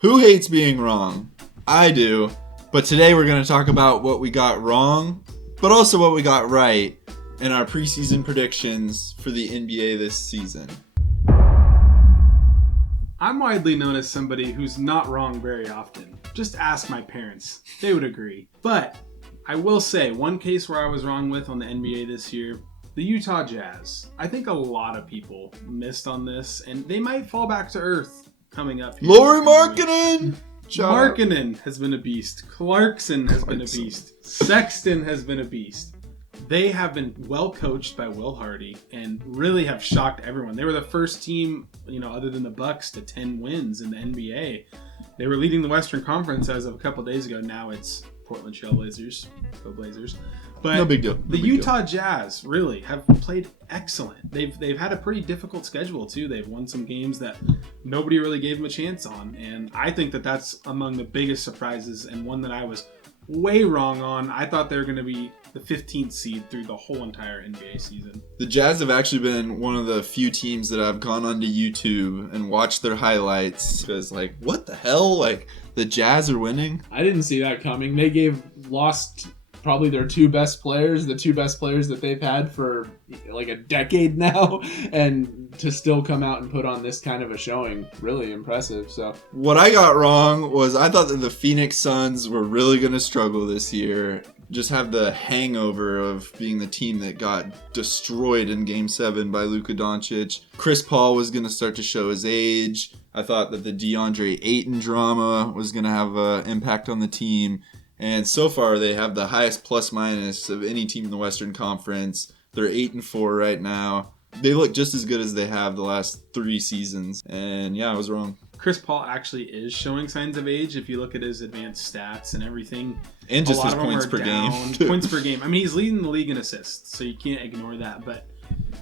Who hates being wrong? I do. But today we're going to talk about what we got wrong, but also what we got right in our preseason predictions for the NBA this season. I'm widely known as somebody who's not wrong very often. Just ask my parents. They would agree. But I will say, one case where I was wrong with on the NBA this year, the Utah Jazz. I think a lot of people missed on this, and they might fall back to earth coming up here. Lauri Markkanen! Markkanen has been a beast. Clarkson has been a beast. Sexton has been a beast. They have been well coached by Will Hardy and really have shocked everyone. They were the first team, other than the Bucks, to 10 wins in the NBA. They were leading the Western Conference as of a couple days ago. Now it's Portland Trailblazers. Go Blazers. But no big deal. The Utah Jazz really have played excellent. They've had a pretty difficult schedule too. They've won some games that nobody really gave them a chance on, and I think that that's among the biggest surprises and one that I was way wrong on. I thought they were going to be the 15th seed through the whole entire NBA season. The Jazz have actually been one of the few teams that I've gone onto YouTube and watched their highlights because, what the hell? The Jazz are winning? I didn't see that coming. They lost probably their two best players, the two best players that they've had for a decade now, and to still come out and put on this kind of a showing, really impressive. So what I got wrong was I thought that the Phoenix Suns were really going to struggle this year, just have the hangover of being the team that got destroyed in Game 7 by Luka Doncic. Chris Paul was going to start to show his age. I thought that the DeAndre Ayton drama was going to have an impact on the team. And so far, they have the highest plus-minus of any team in the Western Conference. They're 8-4 right now. They look just as good as they have the last 3 seasons. And yeah, I was wrong. Chris Paul actually is showing signs of age if you look at his advanced stats and everything. And just his points per game. Points per game. I mean, he's leading the league in assists, so you can't ignore that. But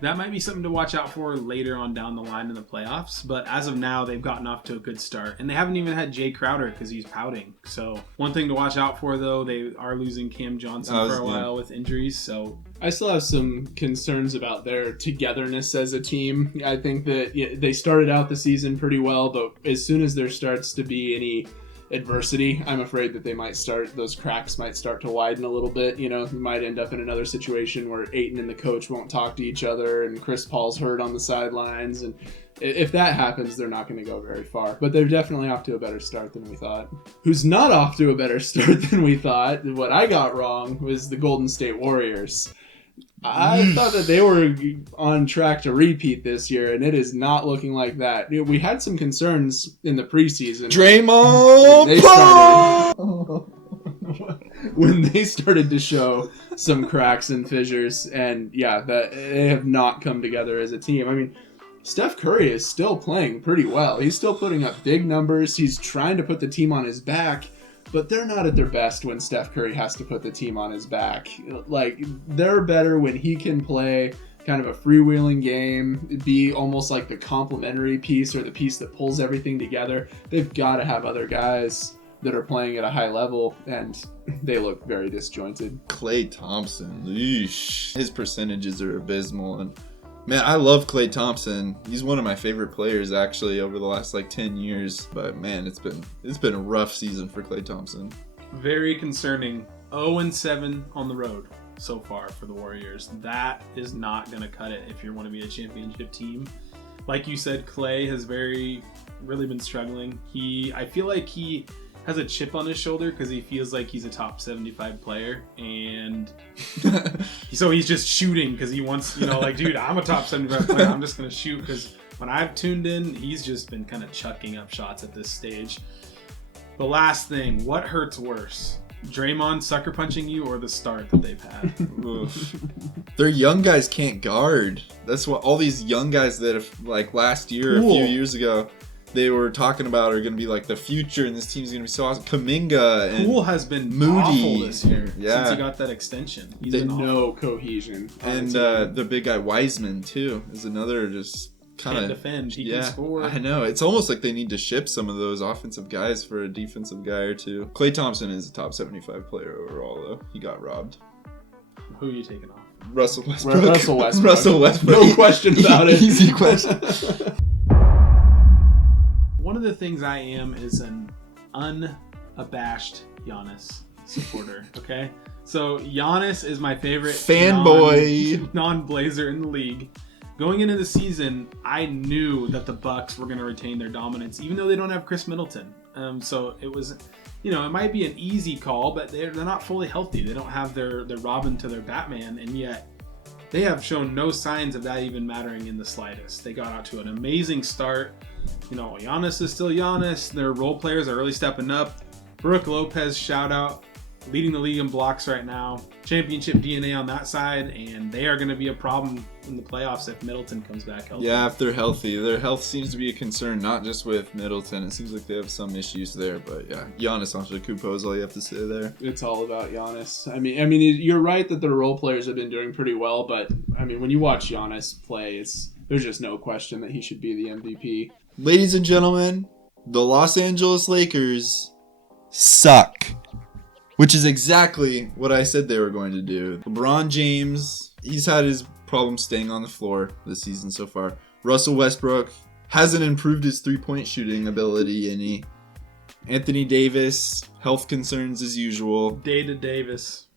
that might be something to watch out for later on down the line in the playoffs. But as of now, they've gotten off to a good start. And they haven't even had Jay Crowder because he's pouting. So one thing to watch out for, though, they are losing Cam Johnson for a while with injuries. So I still have some concerns about their togetherness as a team. I think that they started out the season pretty well, but as soon as there starts to be any adversity, I'm afraid that those cracks might start to widen a little bit. You might end up in another situation where Ayton and the coach won't talk to each other and Chris Paul's hurt on the sidelines. And if that happens, they're not going to go very far. But they're definitely off to a better start than we thought. Who's not off to a better start than we thought, what I got wrong, was the Golden State Warriors. I thought that they were on track to repeat this year, and it is not looking like that. We had some concerns in the preseason. Draymond when they started to show some cracks and fissures, and that they have not come together as a team. I mean, Steph Curry is still playing pretty well. He's still putting up big numbers. He's trying to put the team on his back. But they're not at their best when Steph Curry has to put the team on his back. They're better when he can play kind of a freewheeling game, be almost like the complementary piece or the piece that pulls everything together. They've got to have other guys that are playing at a high level, and they look very disjointed. Klay Thompson, eesh. His percentages are abysmal, and man, I love Klay Thompson. He's one of my favorite players, actually, over the last 10 years. But man, it's been a rough season for Klay Thompson. Very concerning. 0-7 on the road so far for the Warriors. That is not going to cut it if you want to be a championship team. Like you said, Klay has really been struggling. I feel like he has a chip on his shoulder because he feels like he's a top 75 player, and so he's just shooting because he wants, dude, I'm a top 75 player. I'm just going to shoot because when I've tuned in, he's just been kind of chucking up shots at this stage. The last thing, what hurts worse? Draymond sucker punching you or the start that they've had? Their young guys can't guard. That's what all these young guys that have, last year, a few years ago, they were talking about are going to be the future, and this team's going to be so awesome. Kuminga and Poole has been Moody awful this year since he got that extension. He's been no cohesion. And the big guy Wiseman too is another just kind of defend. He can score. I know. It's almost like they need to ship some of those offensive guys for a defensive guy or two. Klay Thompson is a top 75 player overall, though. He got robbed. Who are you taking off? Russell Westbrook. Russell Westbrook. No question about it. Easy question. One of of the things I am is an unabashed Giannis supporter, okay? So Giannis is my favorite fanboy non-Blazer in the league. Going into the season, I knew that the Bucks were going to retain their dominance, even though they don't have Chris Middleton. So it was, it might be an easy call, but they're not fully healthy. They don't have their Robin to their Batman, and yet they have shown no signs of that even mattering in the slightest. They got out to an amazing start. Giannis is still Giannis. Their role players are really stepping up. Brooke Lopez, shout out, leading the league in blocks right now. Championship DNA on that side, and they are going to be a problem in the playoffs if Middleton comes back healthy. Yeah, if they're healthy. Their health seems to be a concern, not just with Middleton. It seems like they have some issues there, but yeah, Giannis Antetokounmpo is all you have to say there. It's all about Giannis. I mean, you're right that the role players have been doing pretty well, but I mean, when you watch Giannis play, there's just no question that he should be the MVP. Ladies and gentlemen, the Los Angeles Lakers suck. Which is exactly what I said they were going to do. LeBron James, he's had his problems staying on the floor this season so far. Russell Westbrook hasn't improved his three-point shooting ability any. Anthony Davis, health concerns as usual. Data Davis.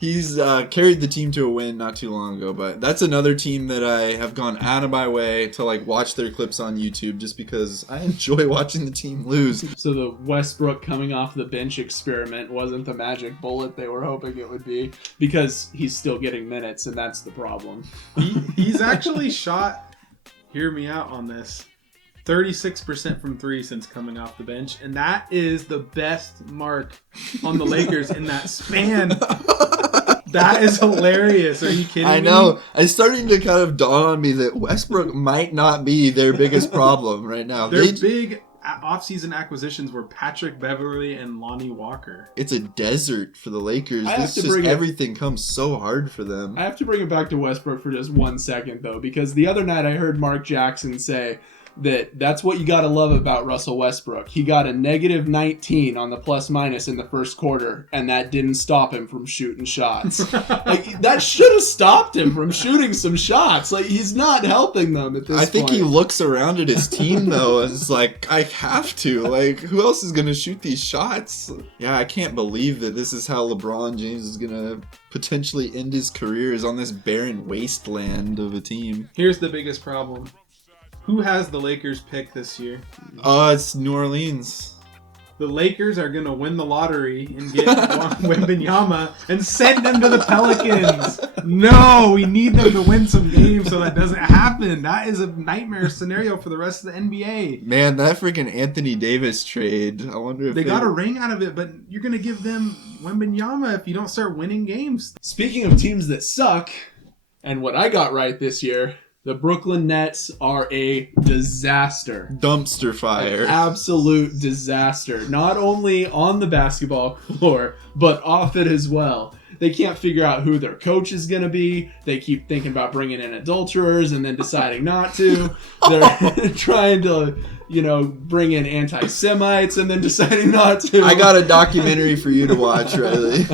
He's carried the team to a win not too long ago, but that's another team that I have gone out of my way to watch their clips on YouTube just because I enjoy watching the team lose. So the Westbrook coming off the bench experiment wasn't the magic bullet they were hoping it would be, because he's still getting minutes, and that's the problem. He's actually shot, hear me out on this, 36% from three since coming off the bench, and that is the best mark on the Lakers in that span. That is hilarious. Are you kidding me? I know. It's starting to kind of dawn on me that Westbrook might not be their biggest problem right now. Their big offseason acquisitions were Patrick Beverley and Lonnie Walker. It's a desert for the Lakers. Everything comes so hard for them. I have to bring it back to Westbrook for just 1 second, though, because the other night I heard Mark Jackson say that's what you got to love about Russell Westbrook. He got a negative 19 on the plus minus in the first quarter, and that didn't stop him from shooting shots. That should have stopped him from shooting some shots. He's not helping them at this point. I think he looks around at his team, though, and it's I have to. Who else is going to shoot these shots? Yeah, I can't believe that this is how LeBron James is going to potentially end his career, is on this barren wasteland of a team. Here's the biggest problem. Who has the Lakers pick this year? It's New Orleans. The Lakers are going to win the lottery and get Wembanyama and send him to the Pelicans. No, we need them to win some games so that doesn't happen. That is a nightmare scenario for the rest of the NBA. Man, that freaking Anthony Davis trade. I wonder if they got a ring out of it, but you're going to give them Wembanyama if you don't start winning games. Speaking of teams that suck, and what I got right this year, the Brooklyn Nets are a disaster. Dumpster fire. An absolute disaster. Not only on the basketball floor, but off it as well. They can't figure out who their coach is going to be. They keep thinking about bringing in adulterers and then deciding not to. They're trying to, bring in anti-Semites and then deciding not to. I got a documentary for you to watch, Riley.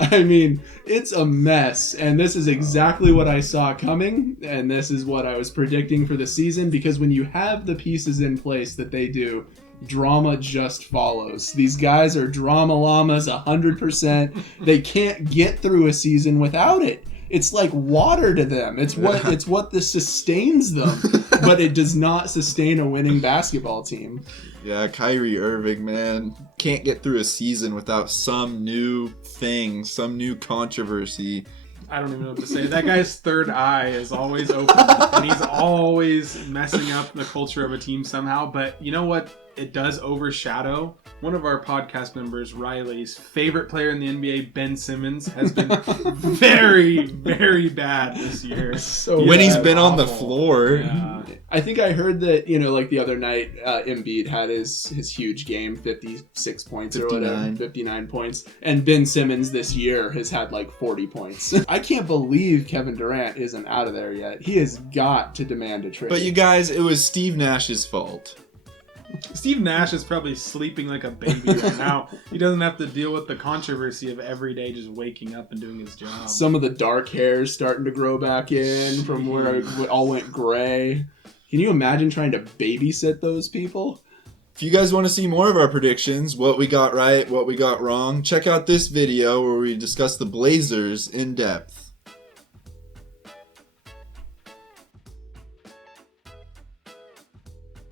I mean, it's a mess. And this is exactly what I saw coming. And this is what I was predicting for the season. Because when you have the pieces in place that they do, drama just follows. These guys are drama llamas 100%. They can't get through a season without it. It's like water to them. It's what this sustains them, but it does not sustain a winning basketball team. Yeah, Kyrie Irving, man, can't get through a season without some new thing, some new controversy. I don't even know what to say. That guy's third eye is always open, and he's always messing up the culture of a team somehow. But you know what? It does overshadow one of our podcast members, Riley's favorite player in the NBA, Ben Simmons, has been very, very bad this year. When he's been on the floor. Yeah. I think I heard that, the other night, Embiid had his huge game, 56 points 59. or whatever, 59 points. And Ben Simmons this year has had 40 points. I can't believe Kevin Durant isn't out of there yet. He has got to demand a trade. But you guys, it was Steve Nash's fault. Steve Nash is probably sleeping like a baby right now. He doesn't have to deal with the controversy of every day just waking up and doing his job. Some of the dark hair's starting to grow back in from where it all went gray. Can you imagine trying to babysit those people? If you guys want to see more of our predictions, what we got right, what we got wrong, check out this video where we discuss the Blazers in depth.